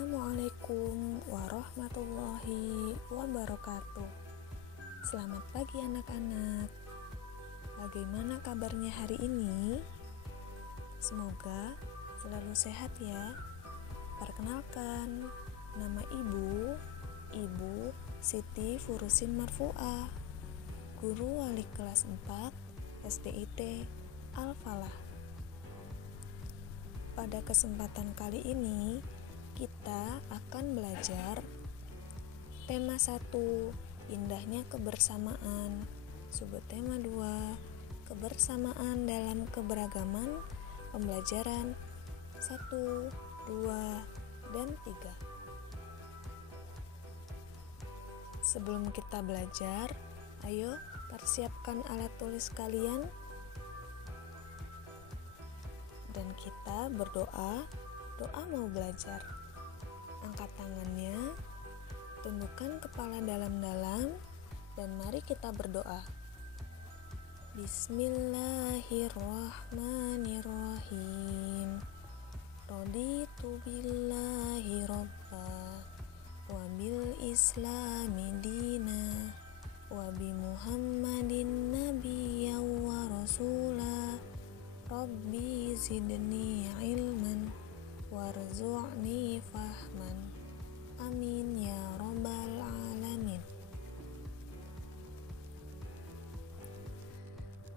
Assalamualaikum warahmatullahi wabarakatuh. Selamat pagi anak-anak. Bagaimana kabarnya hari ini? Semoga selalu sehat ya. Perkenalkan, nama Ibu Siti Furusin Marfuah, guru wali kelas 4 SDIT Al-Falah. Pada kesempatan kali ini kita akan belajar tema 1, indahnya kebersamaan. Subtema 2, kebersamaan dalam keberagaman pembelajaran 1, 2, dan 3. Sebelum kita belajar, ayo persiapkan alat tulis kalian dan kita berdoa mau belajar. Angkat tangannya, tundukkan kepala dalam-dalam, dan mari kita berdoa. Bismillahirrahmanirrahim. Raditu billahi robba, wa bil islami dina, wa bi muhammadin nabiyya wa rasula. Rabbi zidni ilman warzu'ni fahman. Amin ya rabbal alamin.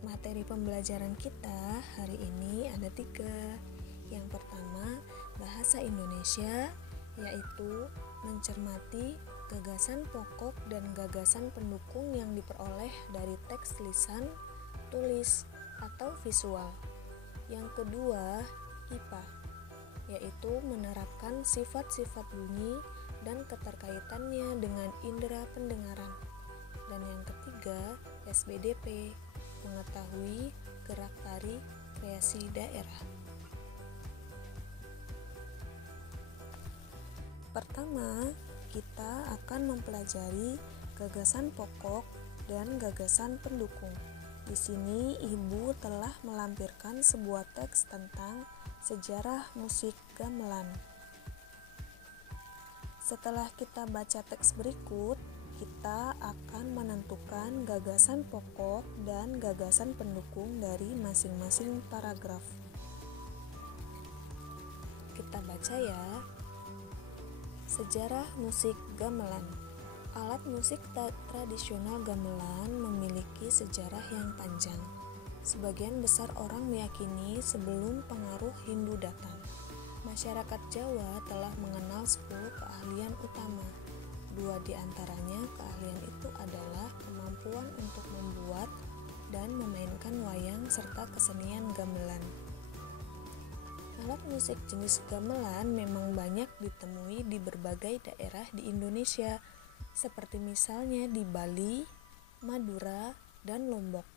Materi pembelajaran kita hari ini ada 3. Yang pertama, bahasa Indonesia, yaitu mencermati gagasan pokok dan gagasan pendukung yang diperoleh dari teks lisan, tulis, atau visual. Yang kedua, IPA, yaitu menerapkan sifat-sifat bunyi dan keterkaitannya dengan indera pendengaran. Dan yang ketiga, SBDP, mengetahui gerak tari kreasi daerah. Pertama, kita akan mempelajari gagasan pokok dan gagasan pendukung. Di sini Ibu telah melampirkan sebuah teks tentang sejarah musik gamelan. Setelah kita baca teks berikut, kita akan menentukan gagasan pokok dan gagasan pendukung dari masing-masing paragraf. Kita baca ya. Sejarah musik gamelan. Alat musik tradisional gamelan memiliki sejarah yang panjang. Sebagian besar orang meyakini sebelum pengaruh Hindu datang, masyarakat Jawa telah mengenal 10 keahlian utama. 2 di antaranya keahlian itu adalah kemampuan untuk membuat dan memainkan wayang serta kesenian gamelan. Alat musik jenis gamelan memang banyak ditemui di berbagai daerah di Indonesia, seperti misalnya di Bali, Madura, dan Lombok.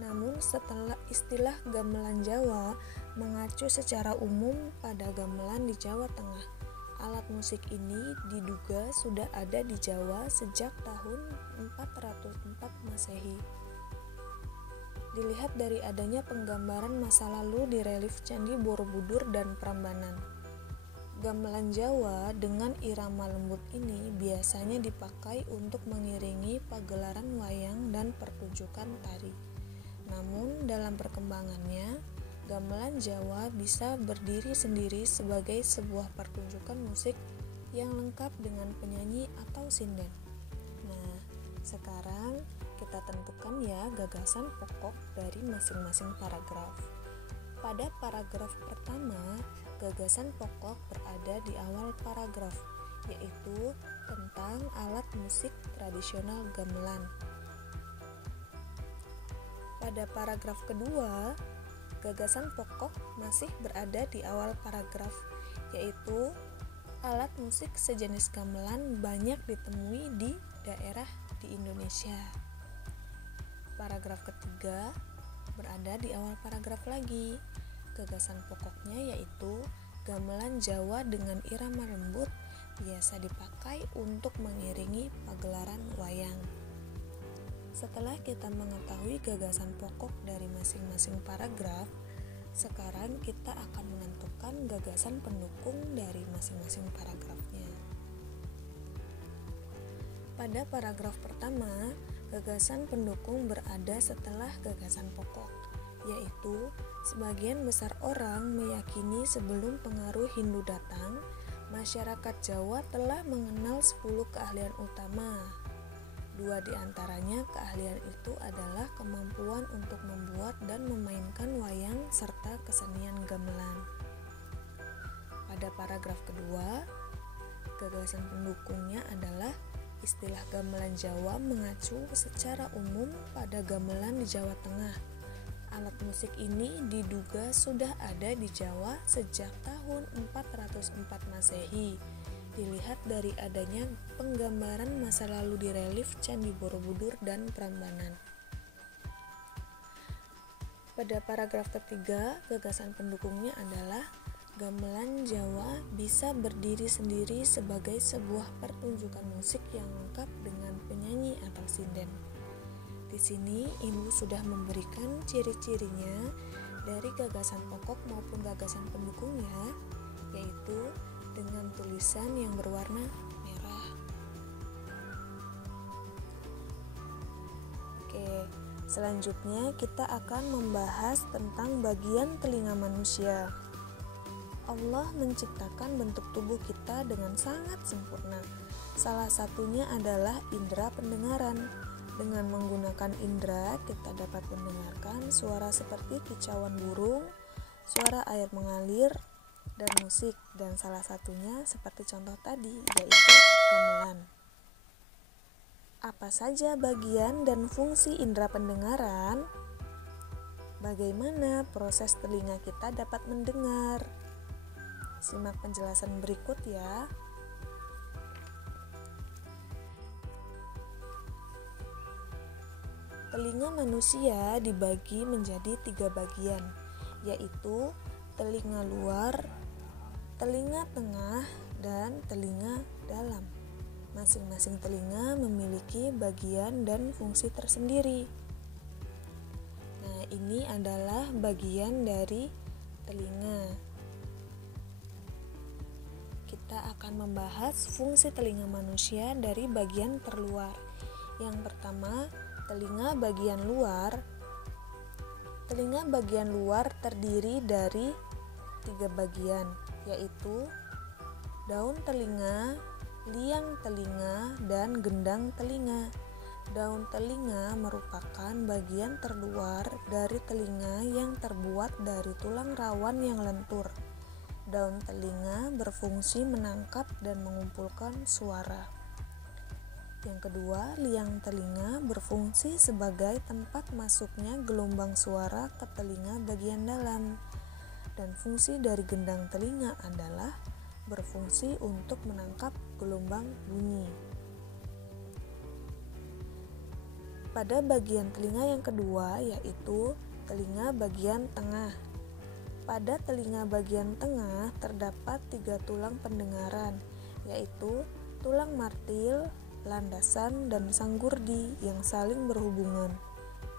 Namun setelah istilah gamelan Jawa mengacu secara umum pada gamelan di Jawa Tengah. Alat musik ini diduga sudah ada di Jawa sejak tahun 404 Masehi. Dilihat dari adanya penggambaran masa lalu di relief Candi Borobudur dan Prambanan. Gamelan Jawa dengan irama lembut ini biasanya dipakai untuk mengiringi pagelaran wayang dan pertunjukan tari. Namun dalam perkembangannya, gamelan Jawa bisa berdiri sendiri sebagai sebuah pertunjukan musik yang lengkap dengan penyanyi atau sinden. Nah, sekarang kita tentukan ya gagasan pokok dari masing-masing paragraf. Pada paragraf pertama, gagasan pokok berada di awal paragraf, yaitu tentang alat musik tradisional gamelan. Pada paragraf kedua, gagasan pokok masih berada di awal paragraf, yaitu alat musik sejenis gamelan banyak ditemui di daerah di Indonesia. Paragraf ketiga berada di awal paragraf lagi. Gagasan pokoknya yaitu gamelan Jawa dengan irama lembut biasa dipakai untuk mengiringi pagelaran wayang. Setelah kita mengetahui gagasan pokok dari masing-masing paragraf, Sekarang kita akan menentukan gagasan pendukung dari masing-masing paragrafnya. Pada paragraf pertama, gagasan pendukung berada setelah gagasan pokok, yaitu sebagian besar orang meyakini sebelum pengaruh Hindu datang, masyarakat Jawa telah mengenal 10 keahlian utama. 2 di antaranya keahlian itu adalah kemampuan untuk membuat dan memainkan wayang serta kesenian gamelan. Pada paragraf kedua, gagasan pendukungnya adalah istilah gamelan Jawa mengacu secara umum pada gamelan di Jawa Tengah. Alat musik ini diduga sudah ada di Jawa sejak tahun 404 Masehi. Dilihat dari adanya penggambaran masa lalu di relief Candi Borobudur dan Prambanan. Pada paragraf ketiga, gagasan pendukungnya adalah gamelan Jawa bisa berdiri sendiri sebagai sebuah pertunjukan musik yang lengkap dengan penyanyi atau sinden. Di sini Ibu sudah memberikan ciri-cirinya dari gagasan pokok maupun gagasan pendukungnya, yaitu dengan tulisan yang berwarna merah. Oke, selanjutnya kita akan membahas tentang bagian telinga manusia. Allah menciptakan bentuk tubuh kita dengan sangat sempurna. Salah satunya adalah indera pendengaran. Dengan menggunakan indera, kita dapat mendengarkan suara seperti kicauan burung, suara air mengalir, dan musik. Dan salah satunya seperti contoh tadi, yaitu gamelan. Apa saja bagian dan fungsi indera pendengaran? Bagaimana proses telinga kita dapat mendengar? Simak penjelasan berikut ya. Telinga manusia dibagi menjadi 3 bagian, yaitu telinga luar, telinga tengah, dan telinga dalam. Masing-masing telinga memiliki bagian dan fungsi tersendiri. Nah, ini adalah bagian dari telinga. Kita akan membahas fungsi telinga manusia dari bagian terluar. Yang pertama, telinga bagian luar. Telinga bagian luar terdiri dari 3 bagian, yaitu daun telinga, liang telinga, dan gendang telinga. Daun telinga merupakan bagian terluar dari telinga yang terbuat dari tulang rawan yang lentur. Daun telinga berfungsi menangkap dan mengumpulkan suara. Yang kedua, liang telinga berfungsi sebagai tempat masuknya gelombang suara ke telinga bagian dalam. Dan fungsi dari gendang telinga adalah berfungsi untuk menangkap gelombang bunyi. Pada bagian telinga yang kedua, yaitu telinga bagian tengah. Pada telinga bagian tengah terdapat 3 tulang pendengaran, yaitu tulang martil, landasan, dan sanggurdi yang saling berhubungan.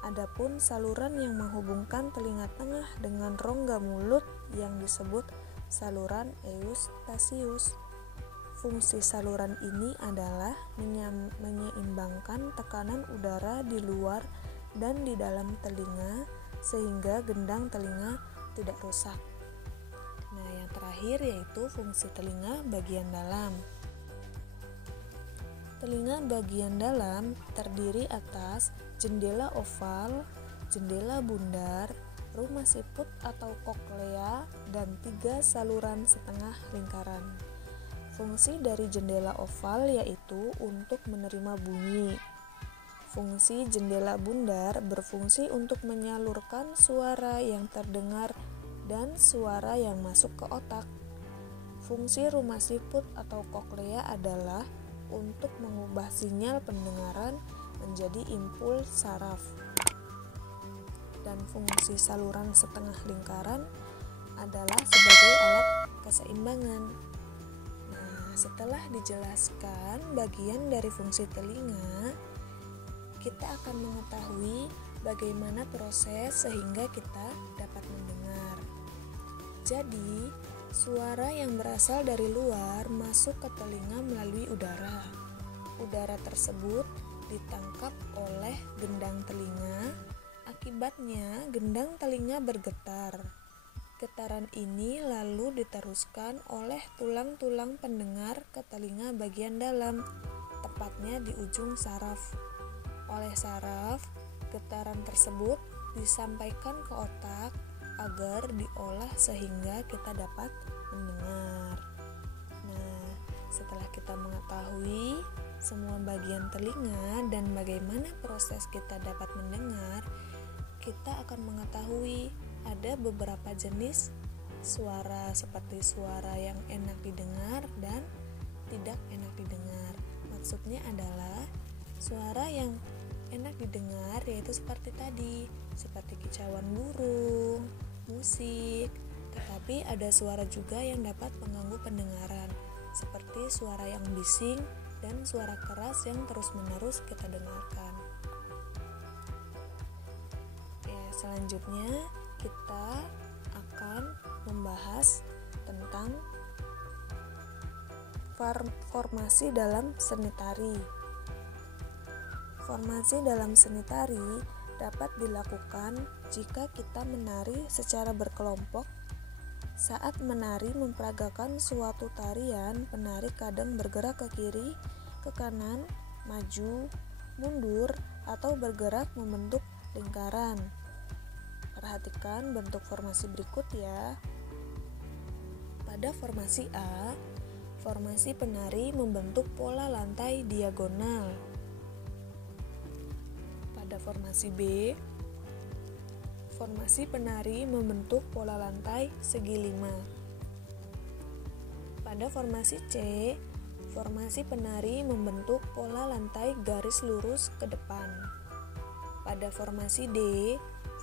Adapun saluran yang menghubungkan telinga tengah dengan rongga mulut yang disebut saluran eustasius. Fungsi saluran ini adalah menyeimbangkan tekanan udara di luar dan di dalam telinga sehingga gendang telinga tidak rusak. Nah, yang terakhir yaitu fungsi telinga bagian dalam. Telinga bagian dalam terdiri atas jendela oval, jendela bundar, rumah siput atau koklea, dan 3 saluran setengah lingkaran. Fungsi dari jendela oval yaitu untuk menerima bunyi. Fungsi jendela bundar berfungsi untuk menyalurkan suara yang terdengar dan suara yang masuk ke otak. Fungsi rumah siput atau koklea adalah untuk mengubah sinyal pendengaran menjadi impuls saraf. Dan fungsi saluran setengah lingkaran adalah sebagai alat keseimbangan. Nah, setelah dijelaskan bagian dari fungsi telinga, kita akan mengetahui bagaimana proses sehingga kita dapat mendengar. Jadi, suara yang berasal dari luar masuk ke telinga melalui udara. Udara tersebut ditangkap oleh gendang telinga, akibatnya gendang telinga bergetar. Getaran ini lalu diteruskan oleh tulang-tulang pendengar ke telinga bagian dalam, tepatnya di ujung saraf. Oleh saraf, getaran tersebut disampaikan ke otak agar diolah sehingga kita dapat mendengar. Nah, setelah kita mengetahui semua bagian telinga dan bagaimana proses kita dapat mendengar, kita akan mengetahui ada beberapa jenis suara seperti suara yang enak didengar dan tidak enak didengar. Maksudnya adalah suara yang enak didengar yaitu seperti tadi, seperti kicauan burung, musik. Tetapi ada suara juga yang dapat mengganggu pendengaran, seperti suara yang bising dan suara keras yang terus-menerus kita dengarkan. Selanjutnya kita akan membahas tentang formasi dalam seni tari. Formasi dalam seni tari dapat dilakukan jika kita menari secara berkelompok. Saat menari memperagakan suatu tarian, penari kadang bergerak ke kiri, ke kanan, maju, mundur, atau bergerak membentuk lingkaran. Perhatikan bentuk formasi berikut ya. Pada formasi A, formasi penari membentuk pola lantai diagonal. Pada formasi B, formasi penari membentuk pola lantai segi 5. Pada formasi C, formasi penari membentuk pola lantai garis lurus ke depan. Pada formasi D,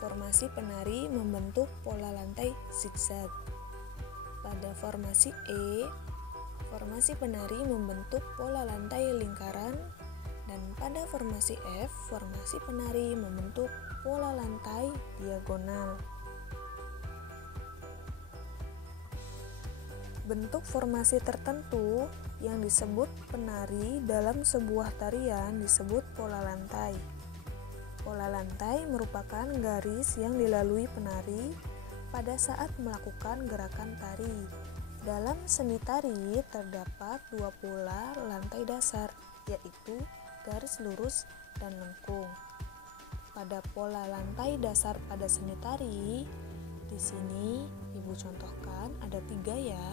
formasi penari membentuk pola lantai zigzag. Pada formasi E, formasi penari membentuk pola lantai lingkaran. Dan pada formasi F, formasi penari membentuk pola lantai diagonal. Bentuk formasi tertentu yang disebut penari dalam sebuah tarian disebut pola lantai. Pola lantai merupakan garis yang dilalui penari pada saat melakukan gerakan tari. Dalam seni tari terdapat dua pola lantai dasar, yaitu garis lurus dan lengkung. Pada pola lantai dasar pada seni tari, di sini Ibu contohkan ada 3 ya,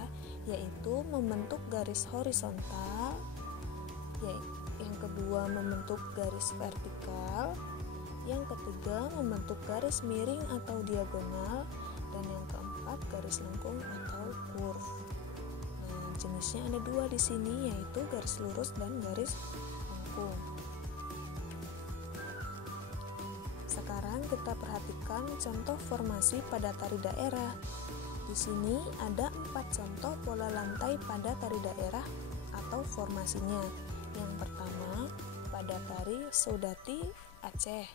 yaitu membentuk garis horizontal, yang kedua membentuk garis vertikal, yang ketiga membentuk garis miring atau diagonal, dan yang keempat garis lengkung atau curve. Nah, jenisnya ada 2 di sini, yaitu garis lurus dan garis lengkung. Sekarang kita perhatikan contoh formasi pada tari daerah. Di sini ada 4 contoh pola lantai pada tari daerah atau formasinya. Yang pertama, pada tari Saudati Aceh.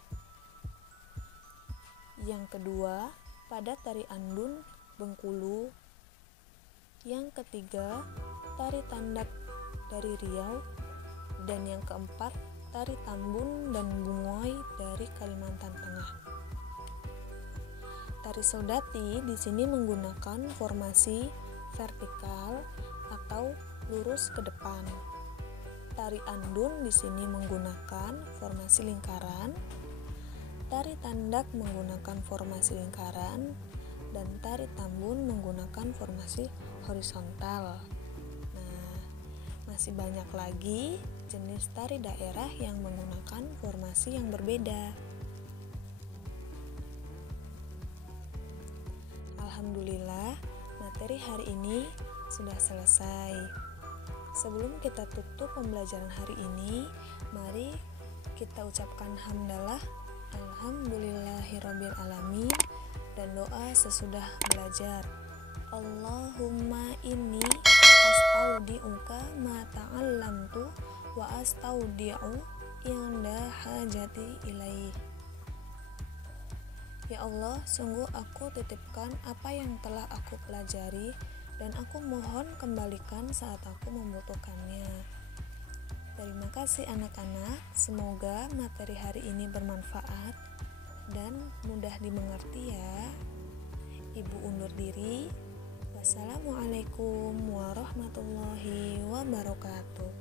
Yang kedua, pada tari Andun Bengkulu. Yang ketiga, tari Tandak dari Riau. Dan yang keempat, tari Tambun dan Bungoy dari Kalimantan Tengah. Tari Saudati di sini menggunakan formasi vertikal atau lurus ke depan. Tari Andun di sini menggunakan formasi lingkaran. Tari Tandak menggunakan formasi lingkaran, dan tari Tambun menggunakan formasi horizontal. Nah, masih banyak lagi jenis tari daerah yang menggunakan formasi yang berbeda. Alhamdulillah, materi hari ini sudah selesai. Sebelum kita tutup pembelajaran hari ini, mari kita ucapkan hamdalah Alhamdulillahirabbil alamin dan doa sesudah belajar. Allahumma inni astaudiuka ma ta'allamtu wa astaudi'u inda hajati ilaih. Ya Allah, sungguh aku titipkan apa yang telah aku pelajari dan aku mohon kembalikan saat aku membutuhkannya. Terima kasih anak-anak, semoga materi hari ini bermanfaat dan mudah dimengerti ya. Ibu undur diri. Wassalamualaikum warahmatullahi wabarakatuh.